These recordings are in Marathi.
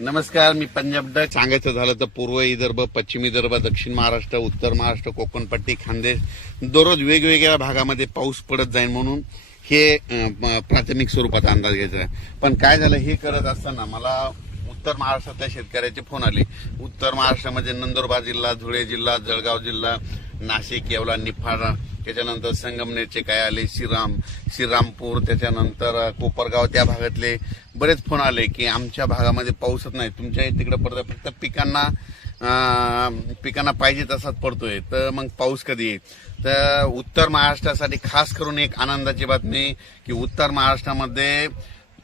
नमस्कार, मी पंजाब डक. सांगायचं झालं तर पूर्व विदर्भ, पश्चिम विदर्भ, दक्षिण महाराष्ट्र, उत्तर महाराष्ट्र, कोकणपट्टी, खानदेश दररोज वेगवेगळ्या भागामध्ये पाऊस पडत जाईल म्हणून हे प्राथमिक स्वरूपात अंदाज घ्यायचा आहे. पण काय झालं, हे करत असताना मला उत्तर महाराष्ट्रातल्या शेतकऱ्याचे फोन आले. उत्तर महाराष्ट्रामध्ये नंदुरबार जिल्हा, धुळे जिल्हा, जळगाव जिल्हा, नाशिक, येवला, निफाड, त्याच्यानंतर संगमनेरचे काय आले, श्रीरामपूर, त्याच्यानंतर कोपरगाव, त्या भागातले बरेच फोन आले की आमच्या भागामध्ये पाऊसच नाही, तुमच्या तिकडे पडतो, फक्त पिकांना पाहिजे तसाच पडतोय. तर मग पाऊस कधी येईल? तर उत्तर महाराष्ट्रासाठी खास करून एक आनंदाची बातमी की उत्तर महाराष्ट्रामध्ये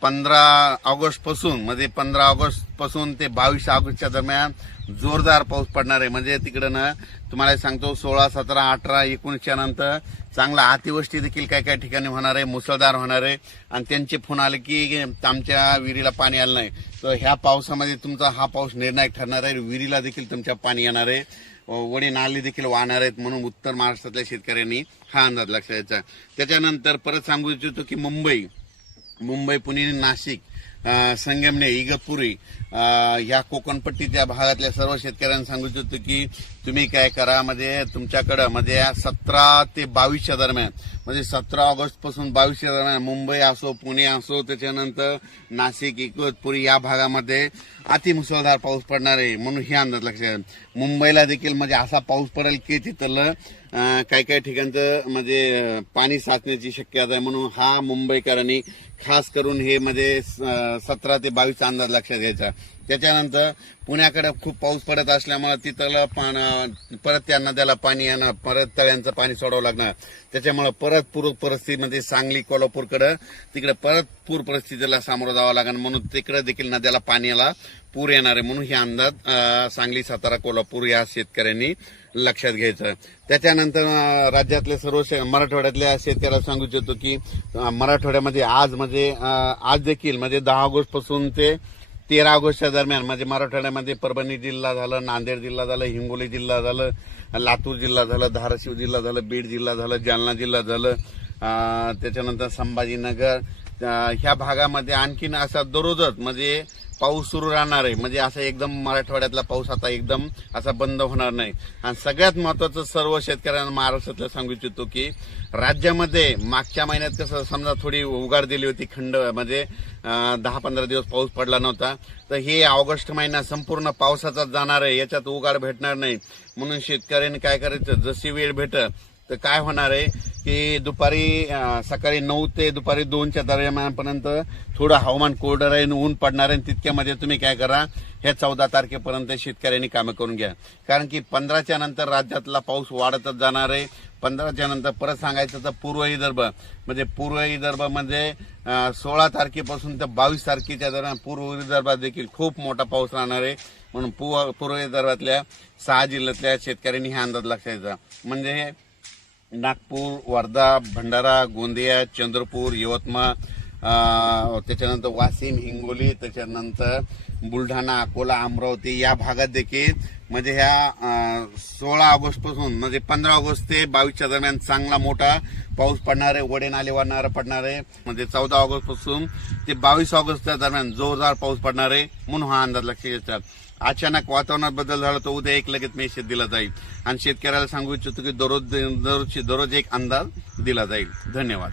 15 ऑगस्ट पासून ते 22 ऑगस्टच्या दरम्यान जोरदार पाऊस पडणार आहे. म्हणजे तिकडं ना तुम्हाला सांगतो 16, 17, 18, 19 नंतर चांगला अतिवृष्टी देखील काही काही ठिकाणी होणार आहे, मुसळधार होणार आहे. आणि त्यांचे फोन आले की आमच्या विहिरीला पाणी आलं नाही. तर ह्या पावसामध्ये तुमचा हा पाऊस निर्णायक ठरणार आहे. विहिरीला देखील तुमच्या पाणी येणार आहे, वडी नाली देखील वाहणार आहेत. म्हणून उत्तर महाराष्ट्रातल्या शेतकऱ्यांनी हा अंदाज लक्षात घ्यायचा. त्याच्यानंतर परत सांगू इच्छितो की मुंबई, पुणे, नाशिक, संगमनेर, इगतपुरी, ह्या कोकणपट्टी त्या भागातल्या सर्व शेतकऱ्यांना सांगू इच्छितो की तुम्ही काय करा, म्हणजे तुमच्याकडं म्हणजे 17 ते 22च्या दरम्यान, म्हणजे 17 ऑगस्ट पासून 22च्या दरम्यान मुंबई असो, पुणे असो, त्याच्यानंतर नाशिक, इगतपुरी या भागामध्ये अतिमुसळधार पाऊस पडणार आहे. म्हणून हे अंदाज लक्षात. मुंबईला देखील म्हणजे असा पाऊस पडेल की तिथलं काही ठिकाणचं म्हणजे पाणी साचण्याची शक्यता आहे. म्हणून हा मुंबईकरांनी खास करून हे म्हणजे 17 ते 22चा अंदाज लक्षात घ्यायचा. त्याच्यानंतर पुण्याकडे खूप पाऊस पडत असल्यामुळे तिथलं परत त्या नद्याला पाणी येणार, परत तळ्यांचं पाणी सोडावं लागणार. त्याच्यामुळे परत पूर परिस्थितीमध्ये सांगली, कोल्हापूरकडे तिकडे परत पूर परिस्थितीला सामोरं जावं लागणार. म्हणून तिकडे देखील नद्याला पाण्याला पूर येणार आहे. म्हणून हे अंदाज सांगली, सातारा, कोल्हापूर या शेतकऱ्यांनी लक्षात घ्यायचं. त्याच्यानंतर राज्यातले सर्व मराठवाड्यातल्या शेतकऱ्याला सांगू इच्छितो की मराठवाड्यामध्ये आज देखील म्हणजे 10 ऑगस्ट पासून ते 13 ऑगस्टच्या दरम्यान म्हणजे मराठवाड्यामध्ये परभणी जिल्हा झालं, नांदेड जिल्हा झालं, हिंगोली जिल्हा झालं, लातूर जिल्हा झालं, धाराशिव जिल्हा झालं, बीड जिल्हा झालं, जालना जिल्हा झालं, त्याच्यानंतर संभाजीनगर, ह्या भागामध्ये आणखीन असा दररोजच म्हणजे पाऊस सुरू राहणार आहे. म्हणजे असं एकदम मराठवाड्यातला पाऊस आता एकदम असा बंद होणार नाही. आणि सगळ्यात महत्वाचं सर्व शेतकऱ्यांना महाराष्ट्रातलं सांगू इच्छितो की राज्यामध्ये मागच्या महिन्यात कसं समजा थोडी उघाड दिली होती, खंड म्हणजे 10-15 दिवस पाऊस पडला नव्हता. तर हे ऑगस्ट महिना संपूर्ण पावसाचाच जाणार आहे, याच्यात उघाड भेटणार नाही. म्हणून शेतकऱ्यांनी काय करायचं, जशी वेळ भेटत तर काय होणार आहे की सकाळी 9 ते दुपारी 2च्या दरम्यानपर्यंत थोडं हवामान कोरडं राहील, ऊन पडणार आहे. तितक्यामध्ये तुम्ही काय करा, हे 14 तारखेपर्यंत शेतकऱ्यांनी कामं करून घ्या. कारण की 15च्या नंतर राज्यातला पाऊस वाढतच जाणार आहे. 15च्या नंतर परत सांगायचं तर पूर्व विदर्भ म्हणजे 16 तारखेपासून तर 22 तारखेच्या दरम्यान पूर्व विदर्भात देखील खूप मोठा पाऊस राहणार आहे. म्हणून पूर्व विदर्भातल्या 6 जिल्ह्यातल्या शेतकऱ्यांनी हा अंदाज लक्षात घ्यायचा. म्हणजे नागपूर, वर्धा, भंडारा, गोंदिया, चंद्रपूर, यवतमाळ, त्याच्यानंतर वाशिम, हिंगोली, त्याच्यानंतर बुलढाणा, अकोला, अमरावती या भागात देखील म्हणजे ह्या 16 ऑगस्ट पासून म्हणजे 15 ऑगस्ट ते 22च्या दरम्यान चांगला मोठा पाऊस पडणार आहे, वडे नाले वाहणारा पडणार आहे. म्हणजे 14 ऑगस्ट पासून ते 22 ऑगस्टच्या दरम्यान जोरदार पाऊस पडणार आहे. म्हणून हा अंदाज लक्षात घ्यायचा. अचानक वातावरणात बदल झाला तर उद्या एक लगेच मेसेज दिला जाईल. आणि शेतकऱ्याला सांगू इच्छितो की दररोज एक अंदाज दिला जाईल. धन्यवाद.